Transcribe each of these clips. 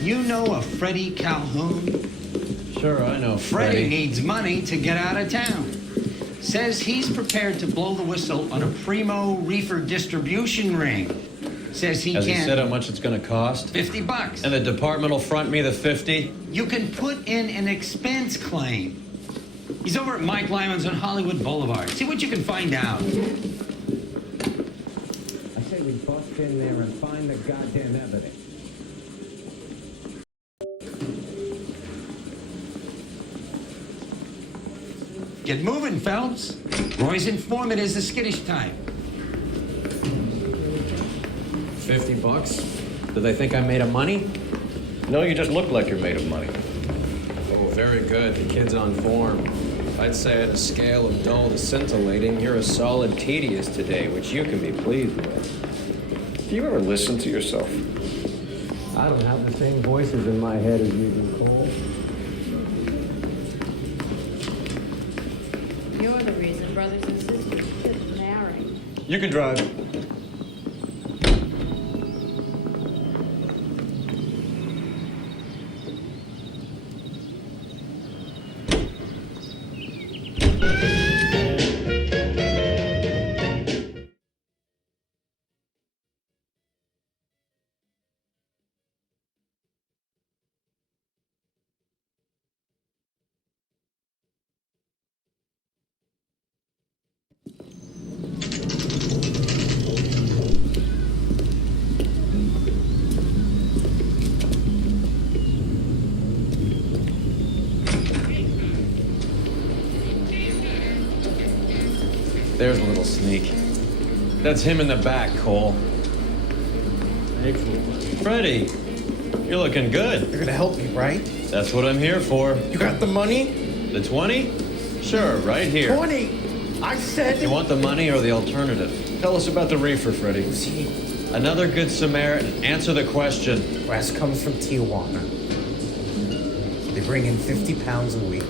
You know a Freddie Calhoun? Sure, I know Freddie needs money to get out of town. Says he's prepared to blow the whistle on a primo reefer distribution ring. Says he Has can... he said how much it's going to cost? $50. And the department will front me the 50? You can put in an expense claim. He's over at Mike Lyman's on Hollywood Boulevard. See what you can find out. I say we bust in there and find the goddamn evidence. Get moving, Phelps. Roy's informant is the skittish type. $50? Do they think I'm made of money? No, you just look like you're made of money. Oh, very good. The kid's on form. I'd say at a scale of dull to scintillating, you're a solid tedious today, which you can be pleased with. Do you ever listen to yourself? I don't have the same voices in my head as you do, Cole. You're the reason brothers and sisters should marry. You can drive. There's a little sneak. That's him in the back, Cole. Freddie, you're looking good. You're gonna help me, right? That's what I'm here for. You got the money? The 20? Sure, right here. 20! I said... You want the money or the alternative? Tell us about the reefer, Freddie. See, Another good Samaritan. Answer the question. Wes comes from Tijuana. They bring in 50 pounds a week.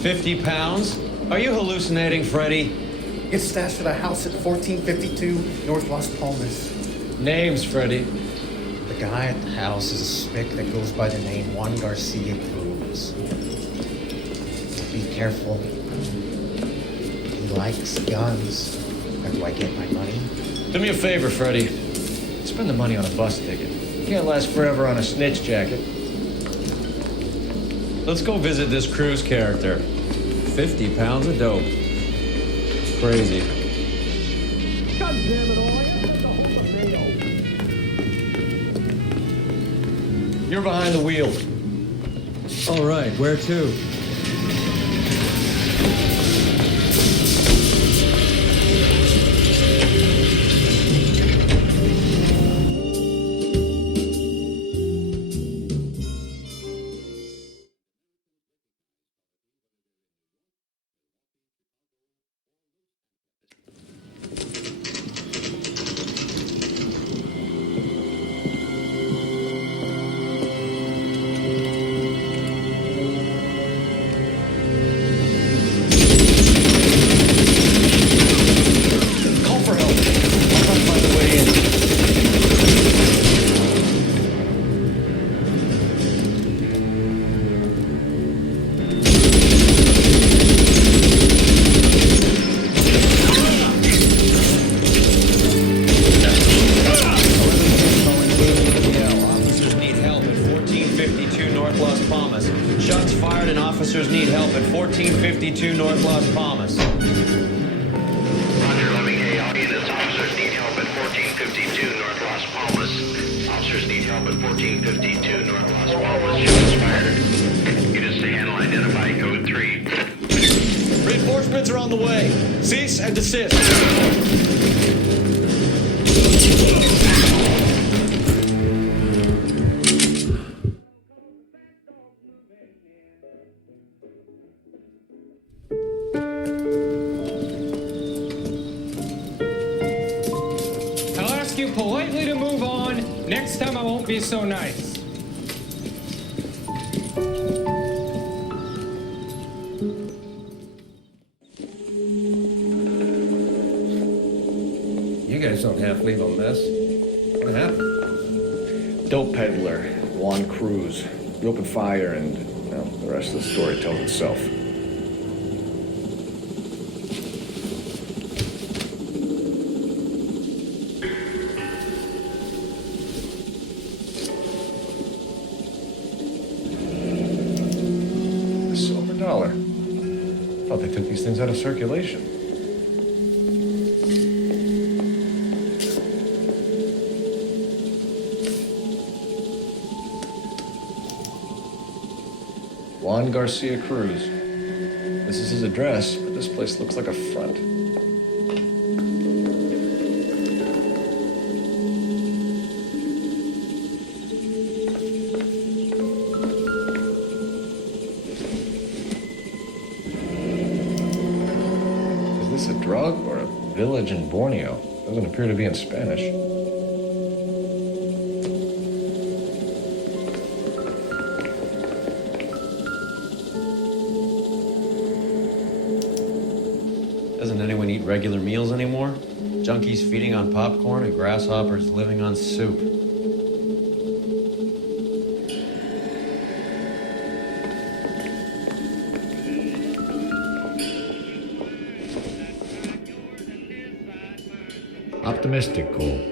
50 pounds? Are you hallucinating, Freddie? It's stashed at a house at 1452 North Las Palmas. Names, Freddie. The guy at the house is a spick that goes by the name Juan Garcia Cruz. Be careful. He likes guns. How do I get my money? Do me a favor, Freddie. Spend the money on a bus ticket. You can't last forever on a snitch jacket. Let's go visit this Cruz character. 50 pounds of dope. Crazy. God damn it all, I gotta get the whole mayo. You're behind the wheel. All right, where to? Officers need help at 1452 North Las Palmas. Roger, Lemming. Hey, all units. Officers need help at 1452 North Las Palmas. Officers need help at 1452 North Las Palmas. Shots fired. Units to handle identify code 3. Reinforcements are on the way. Cease and desist. You politely to move on. Next time I won't be so nice. You guys don't half leave a mess. What happened? Dope peddler. Juan Cruz. We opened fire and, well, the rest of the story tells itself. A silver dollar. Thought they took these things out of circulation. Juan Garcia Cruz. This is his address, but this place looks like a front. Is this a drug or a village in Borneo? Doesn't appear to be in Spanish. Doesn't anyone eat regular meals anymore? Junkies feeding on popcorn and grasshoppers living on soup. Optimistic, Cole.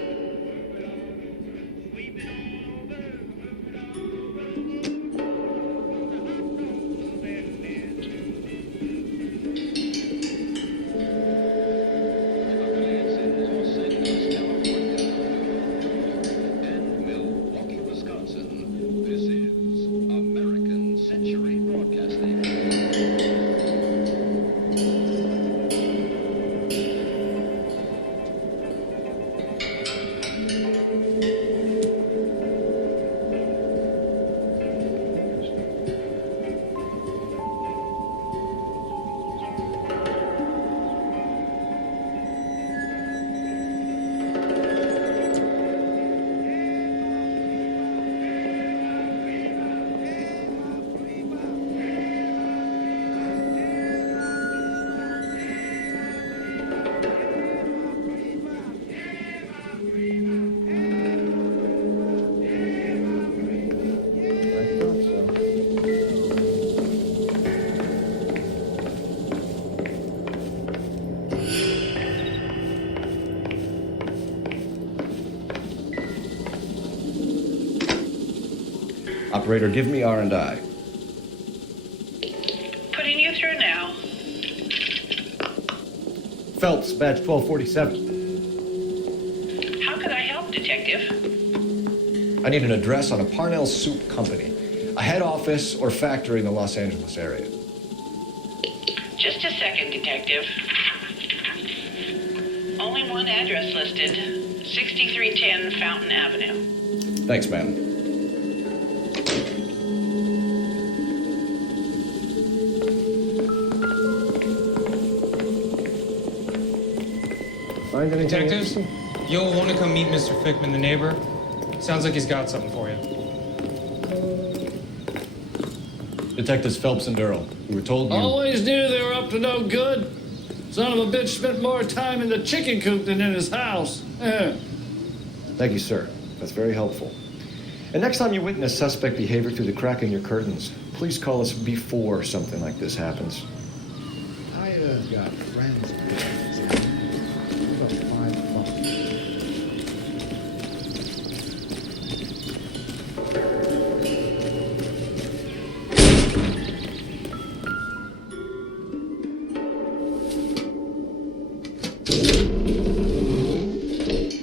Operator, give me R&I. Putting you through now. Phelps, badge 1247. How could I help, Detective? I need an address on a Parnell Soup Company, a head office or factory in the Los Angeles area. Just a second, Detective. Only one address listed. 6310 Fountain Avenue. Thanks, ma'am. Find anything Detectives, interesting? you'll want to come meet Mr. Fickman, the neighbor. Sounds like he's got something for you. Detectives Phelps and Durrell. We were told you... Always knew they were up to no good. Son of a bitch spent more time in the chicken coop than in his house. Yeah. Thank you, sir. That's very helpful. And next time you witness suspect behavior through the crack in your curtains, please call us before something like this happens. I got friends. About $5.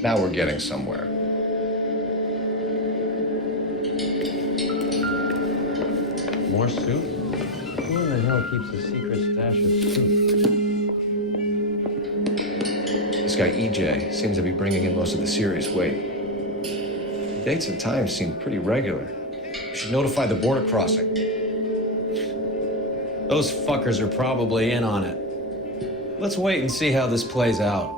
Now we're getting somewhere. More soup? Who in the hell keeps a secret stash of soup? This guy EJ seems to be bringing in most of the serious weight. Dates and times seem pretty regular. We should notify the border crossing. Those fuckers are probably in on it. Let's wait and see how this plays out.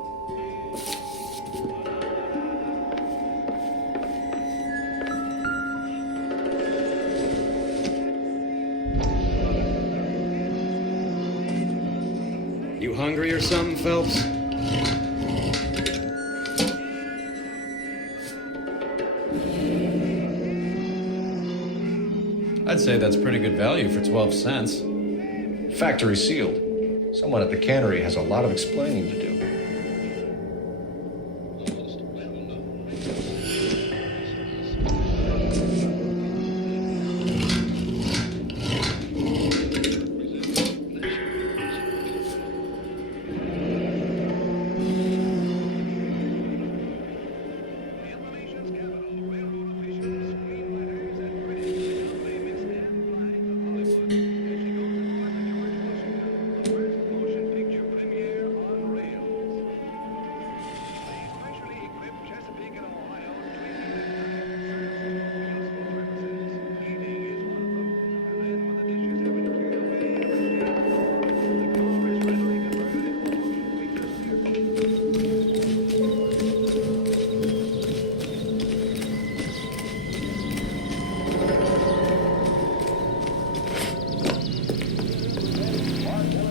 You hungry or something, Phelps? say that's pretty good value for 12 cents. Factory sealed. Someone at the cannery has a lot of explaining to do.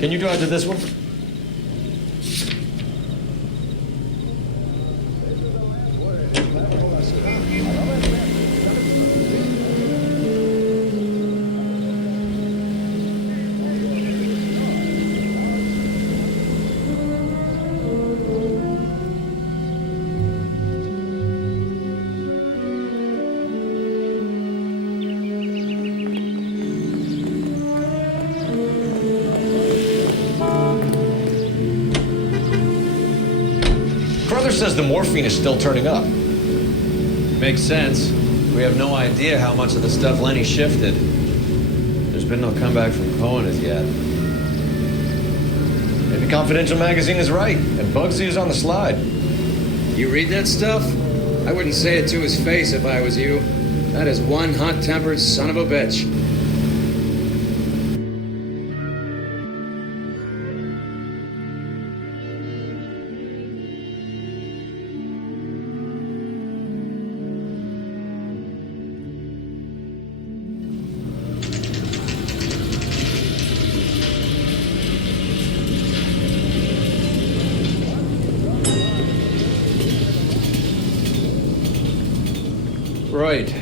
Can you drive to this one? Says the morphine is still turning up. Makes sense. We have no idea how much of the stuff Lenny shifted. There's been no comeback from Cohen as yet. Maybe Confidential Magazine is right, and Bugsy is on the slide. You read that stuff? I wouldn't say it to his face if I was you. That is one hot-tempered son of a bitch. Right.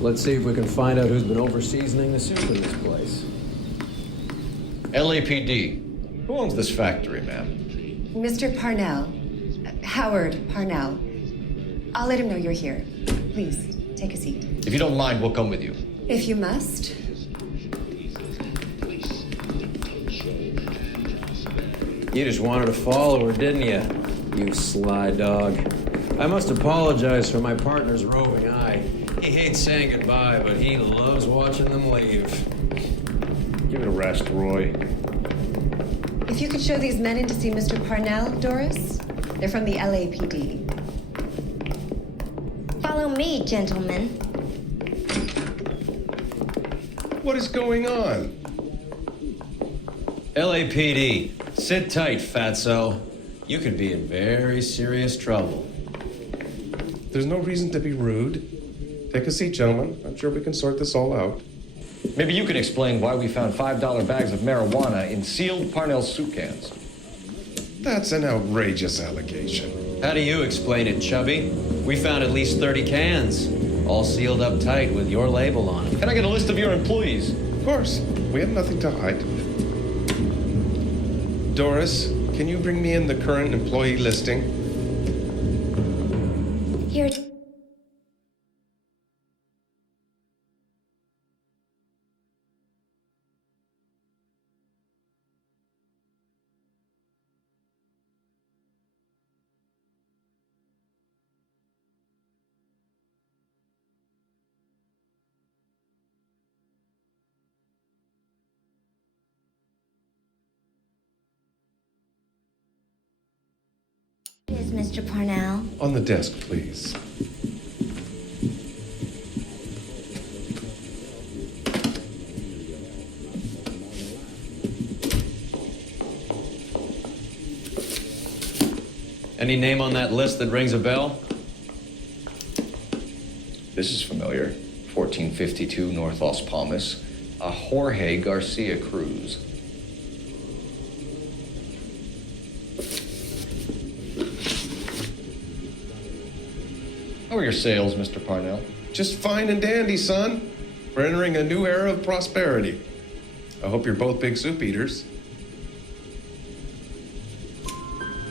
Let's see if we can find out who's been over-seasoning the soup in this place. LAPD. Who owns this factory, ma'am? Mr. Parnell. Howard Parnell. I'll let him know you're here. Please, take a seat. If you don't mind, we'll come with you. If you must. You just wanted a follower, didn't you? You sly dog. I must apologize for my partner's roving eye. He hates saying goodbye, but he loves watching them leave. Give it a rest, Roy. If you could show these men in to see Mr. Parnell, Doris. They're from the LAPD. Follow me, gentlemen. What is going on? LAPD, sit tight, fatso. You could be in very serious trouble. There's no reason to be rude. Take a seat, gentlemen. I'm sure we can sort this all out. Maybe you can explain why we found $5 bags of marijuana in sealed Parnell soup cans. That's an outrageous allegation. How do you explain it, Chubby? We found at least 30 cans, all sealed up tight with your label on them. Can I get a list of your employees? Of course. We have nothing to hide. Doris, can you bring me in the current employee listing? Here. Is Mr. Parnell? On the desk, please. Any name on that list that rings a bell? This is familiar. 1452 North Las Palmas. A Jorge Garcia Cruz. How are your sales, Mr. Parnell? Just fine and dandy, son. We're entering a new era of prosperity. I hope you're both big soup eaters.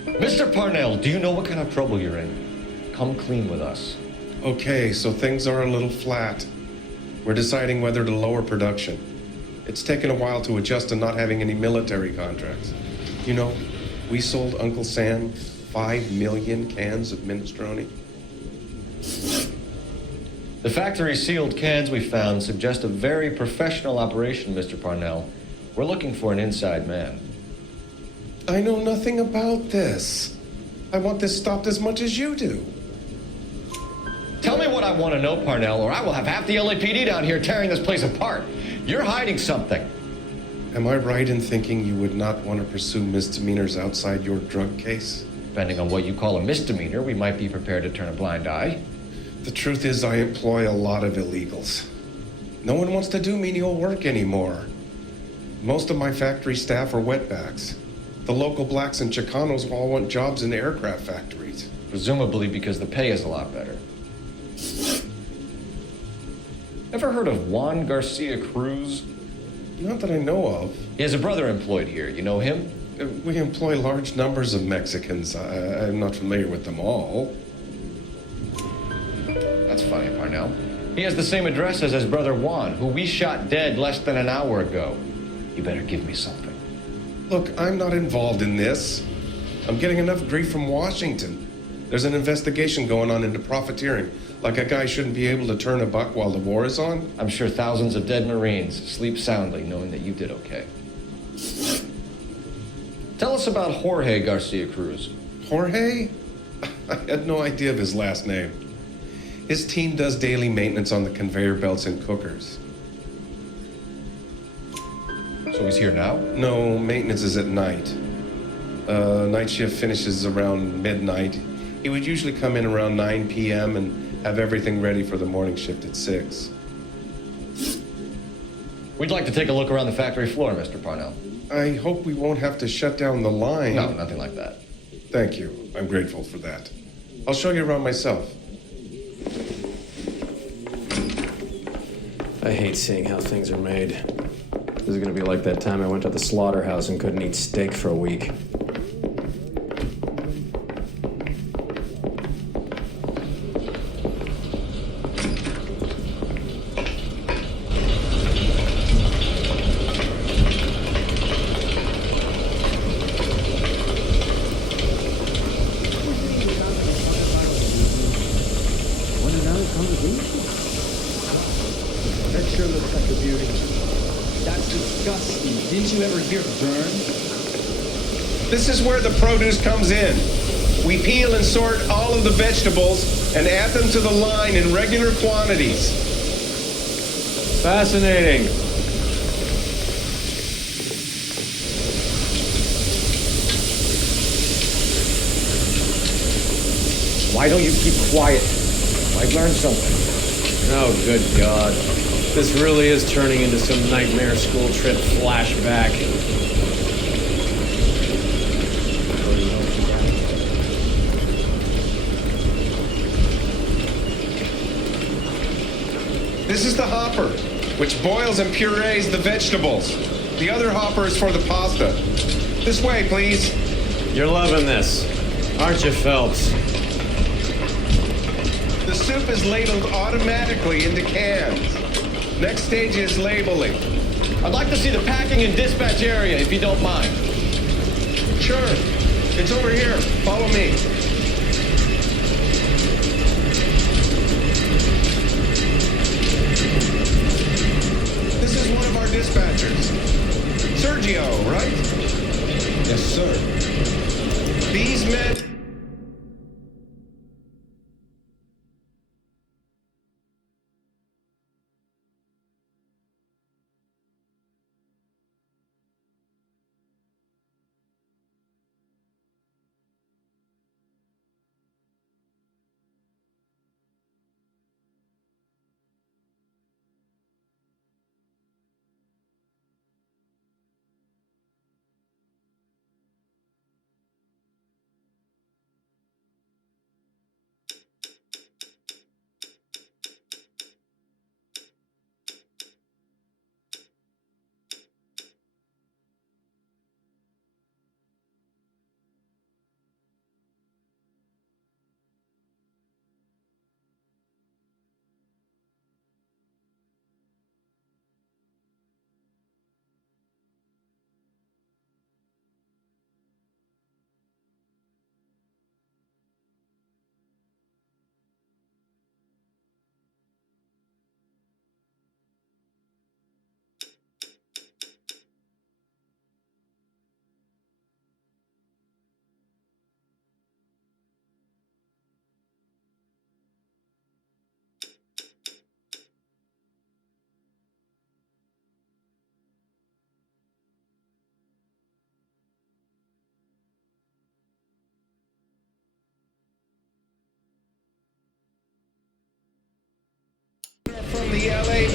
Mr. Parnell, do you know what kind of trouble you're in? Come clean with us. Okay, so things are a little flat. We're deciding whether to lower production. It's taken a while to adjust to not having any military contracts. You know, we sold Uncle Sam 5 million cans of minestrone. The factory-sealed cans we found suggest a very professional operation, Mr. Parnell. We're looking for an inside man. I know nothing about this. I want this stopped as much as you do. Tell me what I want to know, Parnell, or I will have half the LAPD down here tearing this place apart. You're hiding something. Am I right in thinking you would not want to pursue misdemeanors outside your drug case? Depending on what you call a misdemeanor, we might be prepared to turn a blind eye. The truth is, I employ a lot of illegals. No one wants to do menial work anymore. Most of my factory staff are wetbacks. The local blacks and Chicanos all want jobs in aircraft factories. Presumably because the pay is a lot better. Ever heard of Juan Garcia Cruz? Not that I know of. He has a brother employed here. You know him? We employ large numbers of Mexicans. I'm not familiar with them all. That's funny, Parnell. He has the same address as his brother Juan, who we shot dead less than an hour ago. You better give me something. Look, I'm not involved in this. I'm getting enough grief from Washington. There's an investigation going on into profiteering. Like a guy shouldn't be able to turn a buck while the war is on. I'm sure thousands of dead Marines sleep soundly knowing that you did okay. Tell us about Jorge Garcia Cruz. Jorge? I had no idea of his last name. His team does daily maintenance on the conveyor belts and cookers. So he's here now? No, maintenance is at night. Night shift finishes around midnight. He would usually come in around 9 p.m. and have everything ready for the morning shift at 6. We'd like to take a look around the factory floor, Mr. Parnell. I hope we won't have to shut down the line. No, nothing like that. Thank you. I'm grateful for that. I'll show you around myself. I hate seeing how things are made. This is gonna be like that time I went to the slaughterhouse and couldn't eat steak for a week. That sure looks like a beauty. That's disgusting. Didn't you ever hear it burn? This is where the produce comes in. We peel and sort all of the vegetables and add them to the line in regular quantities. Fascinating. Why don't you keep quiet? I've learned something. Oh, good God. This really is turning into some nightmare school trip flashback. This is the hopper, which boils and purees the vegetables. The other hopper is for the pasta. This way, please. You're loving this, aren't you, Phelps? The soup is ladled automatically into cans. Next stage is labeling. I'd like to see the packing and dispatch area, if you don't mind. Sure. It's over here. Follow me. This is one of our dispatchers. Sergio, right? Yes, sir. These men...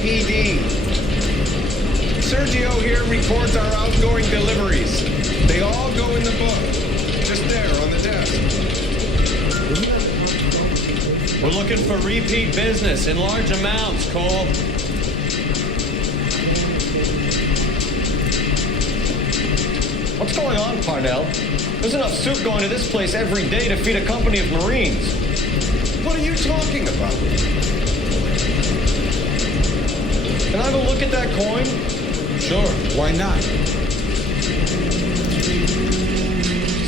PD. Sergio here records our outgoing deliveries. They all go in the book. Just there on the desk. We're looking for repeat business in large amounts, Cole. What's going on, Parnell? There's enough soup going to this place every day to feed a company of Marines. What are you talking about? Can I have a look at that coin? Sure, why not?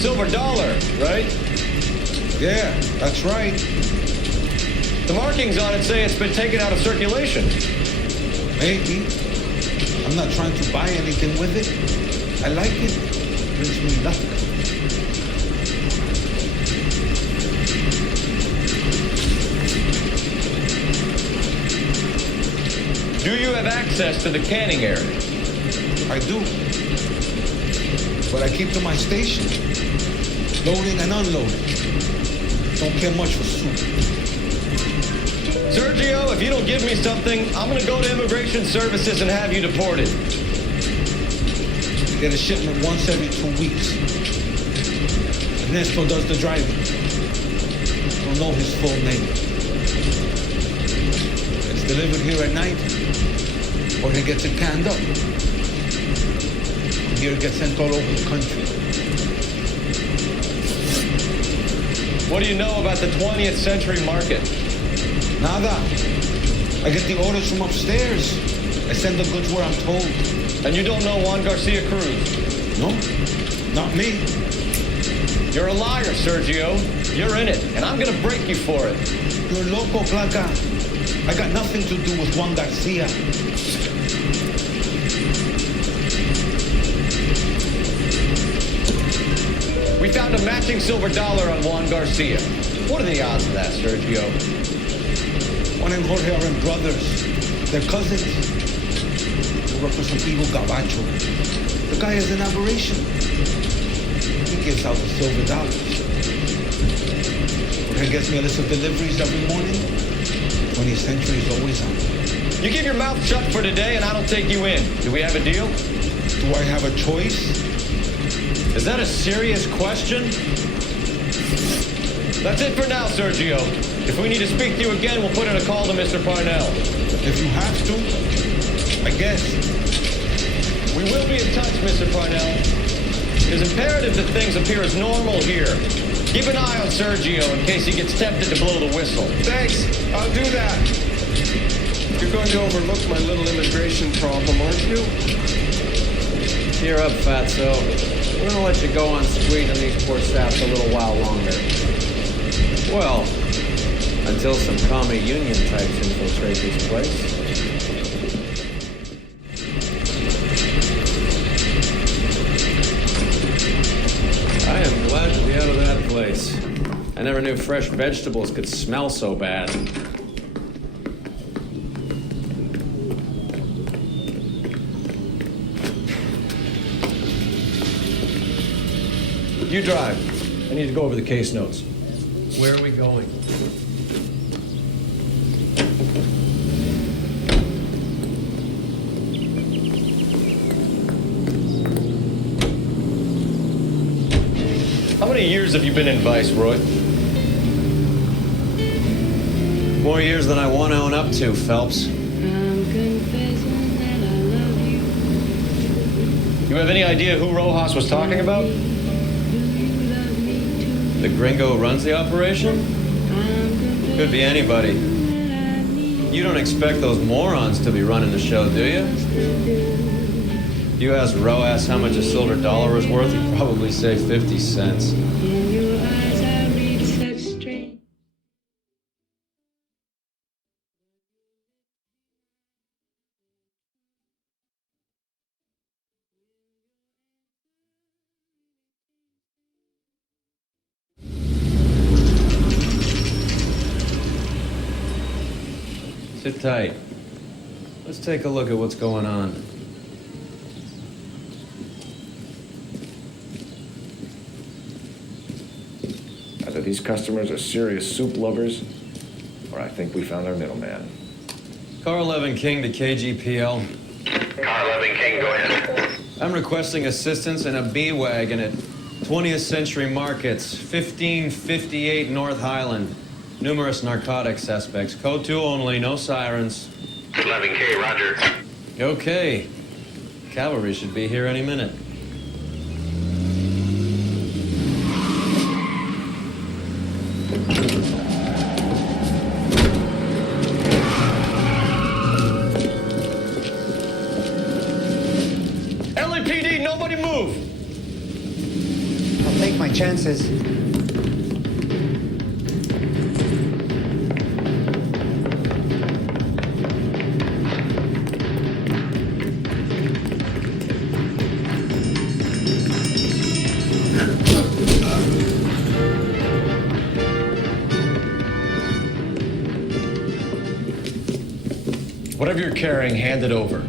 Silver dollar, right? Yeah, that's right. The markings on it say it's been taken out of circulation. Maybe. I'm not trying to buy anything with it. I like it. It brings me luck. Do you have access to the canning area? I do. But I keep to my station. Loading and unloading. Don't care much for soup. Sergio, if you don't give me something, I'm gonna go to Immigration Services and have you deported. You get a shipment once every 2 weeks. Ernesto does the driving. Don't know his full name. It's delivered here at night, or he gets it canned up. From here it gets sent all over the country. What do you know about the 20th century market? Nada. I get the orders from upstairs. I send the goods where I'm told. And you don't know Juan Garcia Cruz? No, not me. You're a liar, Sergio. You're in it, and I'm gonna break you for it. You're loco, Placa. I got nothing to do with Juan Garcia. We found a matching silver dollar on Juan Garcia. What are the odds of that, Sergio? Juan and Jorge are brothers. They're cousins. They work for some evil gabacho. The guy is an aberration. He gives out the silver dollars. Jorge gets me a list of deliveries every morning. 20th century is always on. You keep your mouth shut for today and I don't take you in. Do we have a deal? Do I have a choice? Is that a serious question? That's it for now, Sergio. If we need to speak to you again, we'll put in a call to Mr. Parnell. If you have to, I guess. We will be in touch, Mr. Parnell. It is imperative that things appear as normal here. Keep an eye on Sergio in case he gets tempted to blow the whistle. Thanks. I'll do that. You're going to overlook my little immigration problem, aren't you? Cheer up, fatso. We're gonna let you go on squeezing these poor saps a little while longer. Well, until some commie union types infiltrate this place. I am glad to be out of that place. I never knew fresh vegetables could smell so bad. You drive. I need to go over the case notes. Where are we going? How many years have you been in Vice, Roy? More years than I want to own up to, Phelps. You have any idea who Rojas was talking about? The gringo runs the operation? Could be anybody. You don't expect those morons to be running the show, do you? If you asked Rojas how much a silver dollar was worth, he'd probably say 50 cents. Sit tight. Let's take a look at what's going on. Either these customers are serious soup lovers, or I think we found our middleman. Car 11 King to KGPL. Car 11 King, go ahead. I'm requesting assistance in a B-Wagon at 20th Century Markets, 1558 North Highland. Numerous narcotic suspects. Code 2 only, no sirens. 11K, roger. Okay. Cavalry should be here any minute. LAPD, nobody move! I'll take my chances. Whatever you're carrying, hand it over.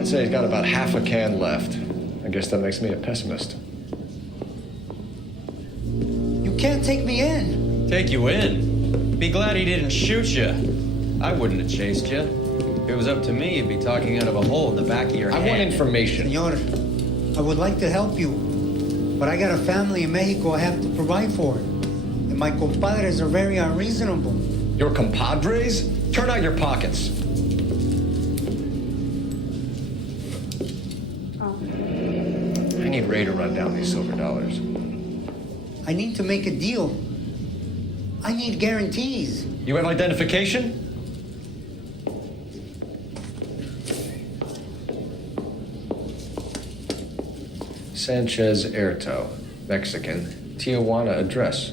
I'd say he's got about half a can left. I guess that makes me a pessimist. You can't take me in. Take you in? Be glad he didn't shoot you. I wouldn't have chased you. If it was up to me, you'd be talking out of a hole in the back of your head. I want information. Senor, I would like to help you, but I got a family in Mexico I have to provide for. And my compadres are very unreasonable. Your compadres? Turn out your pockets. I need Ray to run down these silver dollars. I need to make a deal. I need guarantees. You have identification? Sanchez Erto, Mexican, Tijuana address.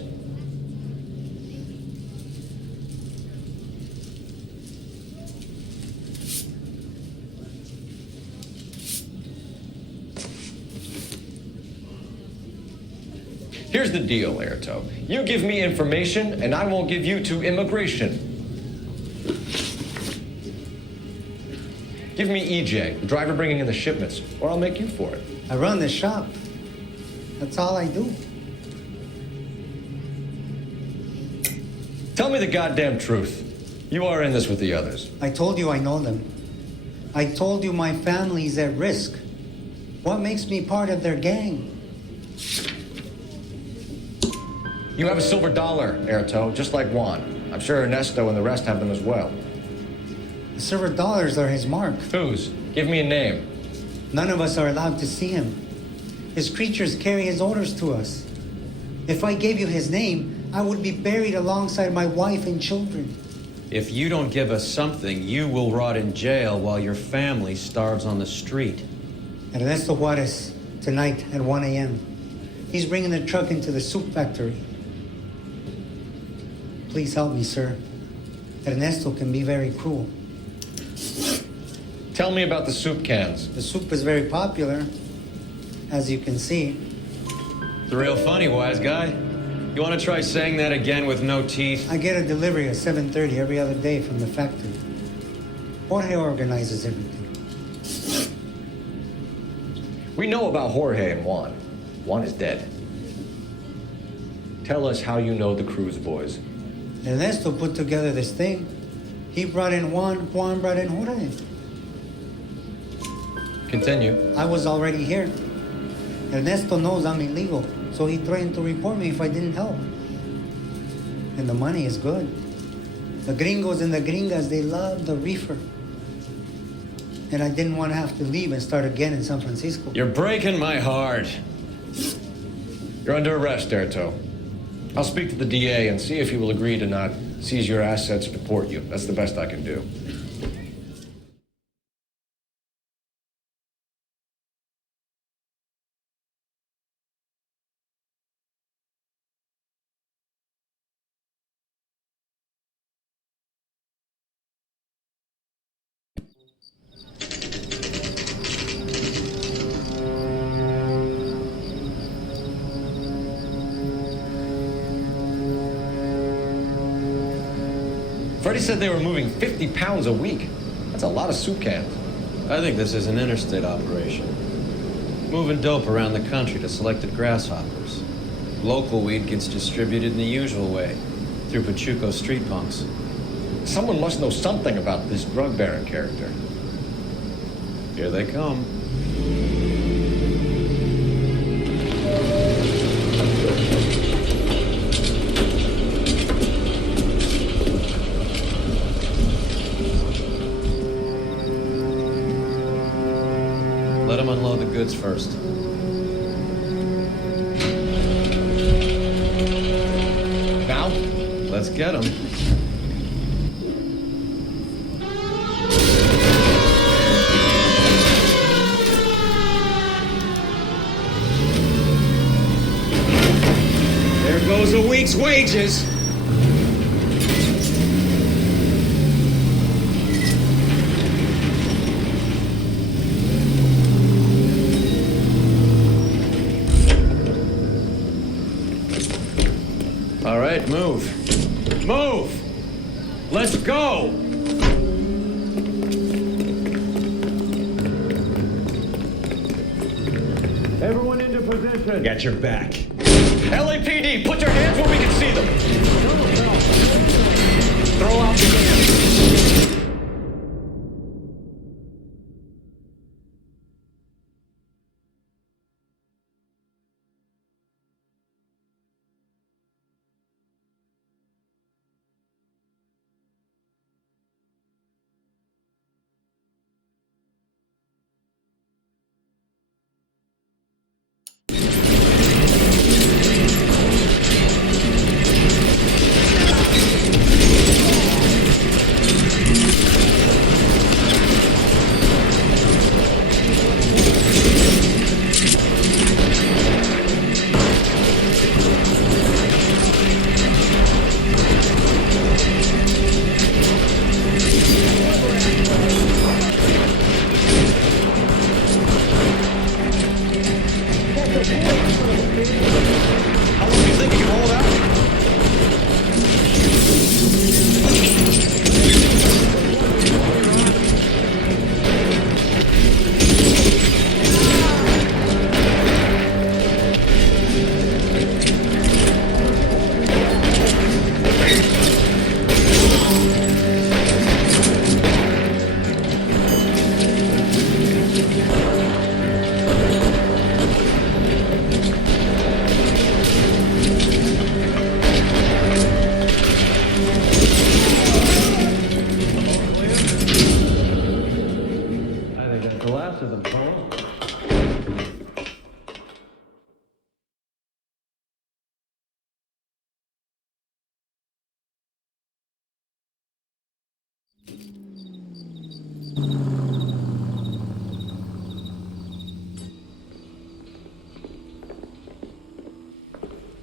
Here's the deal, Erto. You give me information, and I won't give you to immigration. Give me EJ, the driver bringing in the shipments, or I'll make you for it. I run the shop. That's all I do. Tell me the goddamn truth. You are in this with the others. I told you I know them. I told you my family's at risk. What makes me part of their gang? You have a silver dollar, Erto, just like Juan. I'm sure Ernesto and the rest have them as well. The silver dollars are his mark. Whose? Give me a name. None of us are allowed to see him. His creatures carry his orders to us. If I gave you his name, I would be buried alongside my wife and children. If you don't give us something, you will rot in jail while your family starves on the street. Ernesto Juarez, tonight at 1 a.m. He's bringing the truck into the soup factory. Please help me, sir. Ernesto can be very cruel. Tell me about the soup cans. The soup is very popular, as you can see. It's real funny, wise guy. You want to try saying that again with no teeth? I get a delivery at 7:30 every other day from the factory. Jorge organizes everything. We know about Jorge and Juan. Juan is dead. Tell us how you know the Cruz boys. Ernesto put together this thing. He brought in Juan, Juan brought in Jorge. Continue. I was already here. Ernesto knows I'm illegal, so he threatened to report me if I didn't help. And the money is good. The gringos and the gringas, they love the reefer. And I didn't want to have to leave and start again in San Francisco. You're breaking my heart. You're under arrest, Erto. I'll speak to the DA and see if he will agree to not seize your assets or deport you. That's the best I can do. Freddie said they were moving 50 pounds a week. That's a lot of soup cans. I think this is an interstate operation. Moving dope around the country to selected grasshoppers. Local weed gets distributed in the usual way, through Pachuco street punks. Someone must know something about this drug baron character. Here they come. Let them unload the goods first. Now? Let's get them. There goes a week's wages. All right, move. Move! Let's go! Everyone into position. Got your back. LAPD, put your hands where we can see them. Throw out the hands.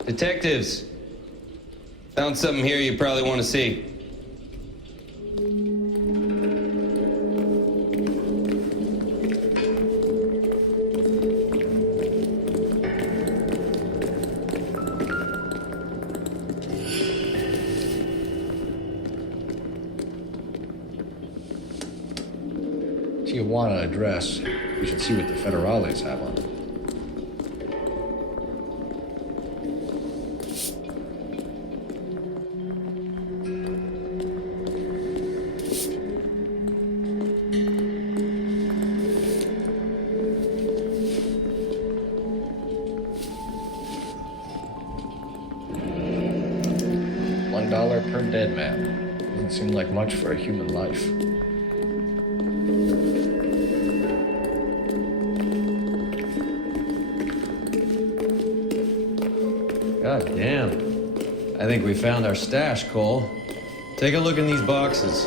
Detectives, found something here you probably want to see. Tijuana address. We should see what the federales have on it. $1 per dead man. Doesn't seem like much for a human life. God damn. I think we found our stash, Cole. Take a look in these boxes.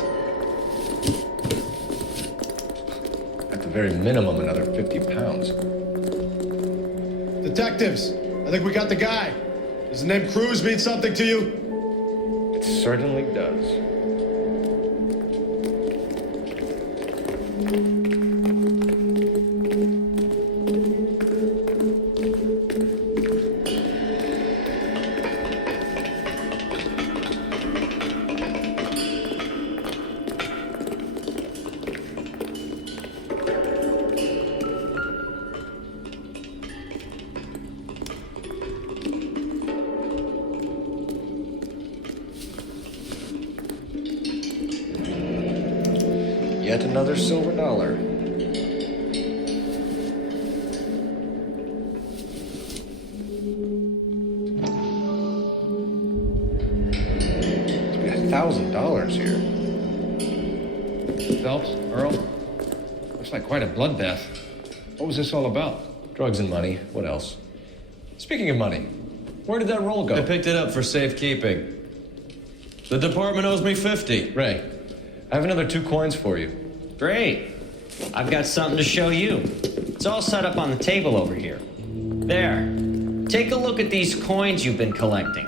At the very minimum, another 50 pounds. Detectives, I think we got the guy. Does the name Cruz mean something to you? It certainly does. Yet another silver dollar. $1,000 here. Phelps, Earl, looks like quite a bloodbath. What was this all about? Drugs and money. What else? Speaking of money, where did that roll go? I picked it up for safekeeping. The department owes me 50. Ray, I have another 2 coins for you. Great. I've got something to show you. It's all set up on the table over here. There. Take a look at these coins you've been collecting.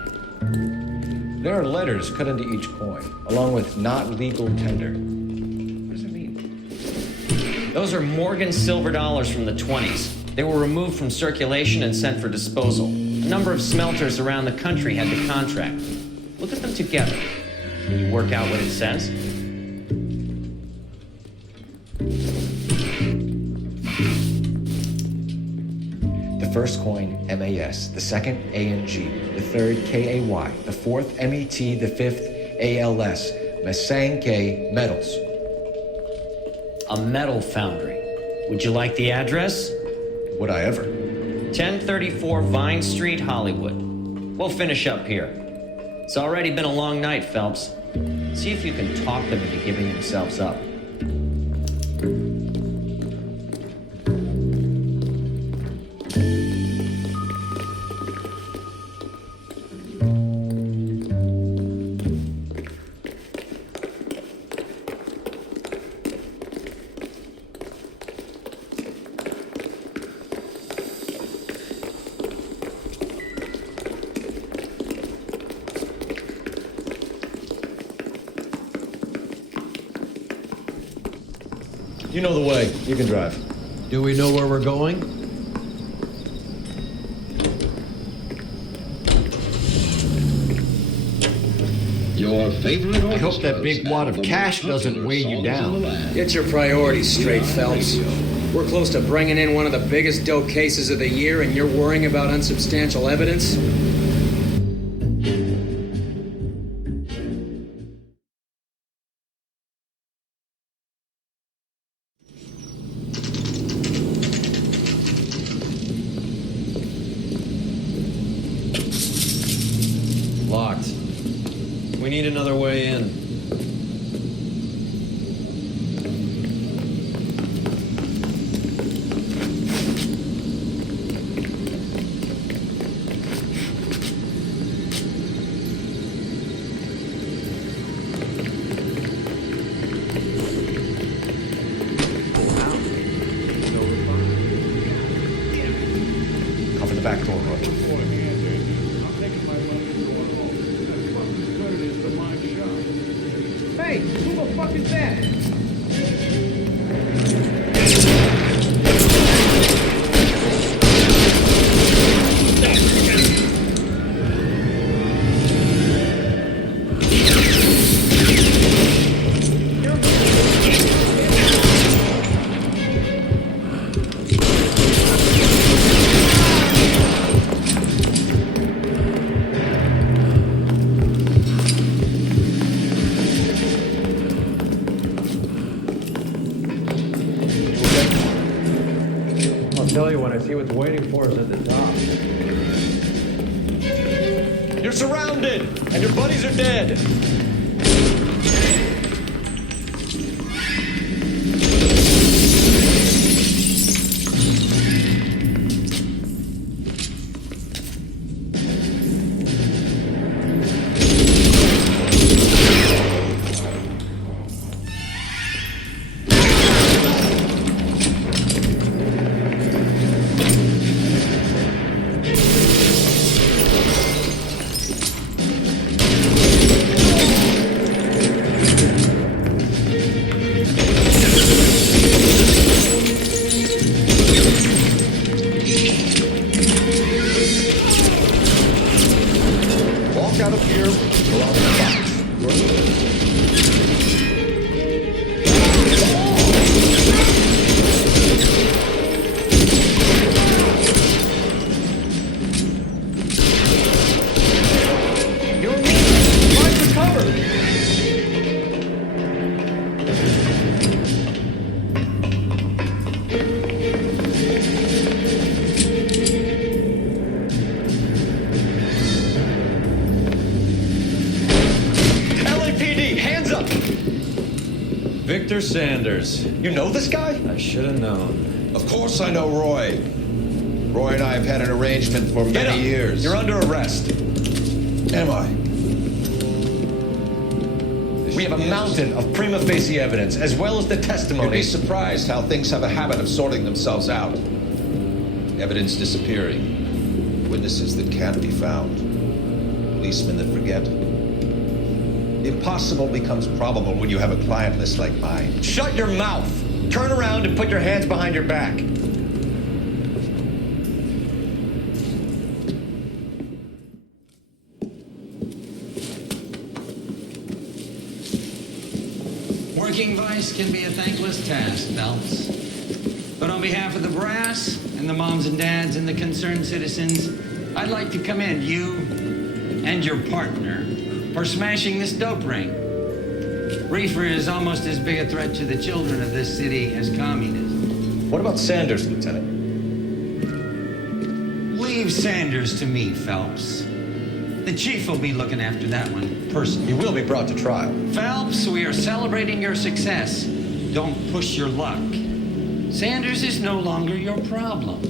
There are letters cut into each coin, along with not legal tender. What does it mean? Those are Morgan silver dollars from the 20s. They were removed from circulation and sent for disposal. A number of smelters around the country had the contract. Look at them together. Can you work out what it says? The first coin, MAS. The second, ANG. The third, KAY. The fourth, MET. The fifth, ALS. Masanke Metals. A metal foundry. Would you like the address? Would I ever? 1034 Vine Street, Hollywood. We'll finish up here. It's already been a long night, Phelps. See if you can talk them into giving themselves up. You know the way. You can drive. Do we know where we're going? Your favorite I hope that big wad of cash doesn't weigh you down. Get your priorities straight, Phelps. We're close to bringing in one of the biggest dope cases of the year, and you're worrying about unsubstantial evidence? Locked. We need another way in. Cover the back door, Roy. Hey, who the fuck is that? I'll tell you when I see what's waiting for us at the top. You're surrounded, and your buddies are dead. Mr. Sanders. You know this guy? I should have known. Of course I know Roy. Roy and I have had an arrangement for Get up. many years. You're under arrest. Am I? We have a mountain of prima facie evidence, as well as the You'd testimony. be surprised how things have a habit of sorting themselves out. Evidence disappearing. Witnesses that can't be found. Policemen that forget. The impossible becomes probable when you have a client list like mine. Shut your mouth. Turn around and put your hands behind your back. Working vice can be a thankless task, Phelps. But on behalf of the brass and the moms and dads and the concerned citizens, I'd like to commend you and your partner for smashing this dope ring. Reefer is almost as big a threat to the children of this city as communism. What about Sanders, Lieutenant? Leave Sanders to me, Phelps. The chief will be looking after that one personally. You will be brought to trial. Phelps, we are celebrating your success. Don't push your luck. Sanders is no longer your problem.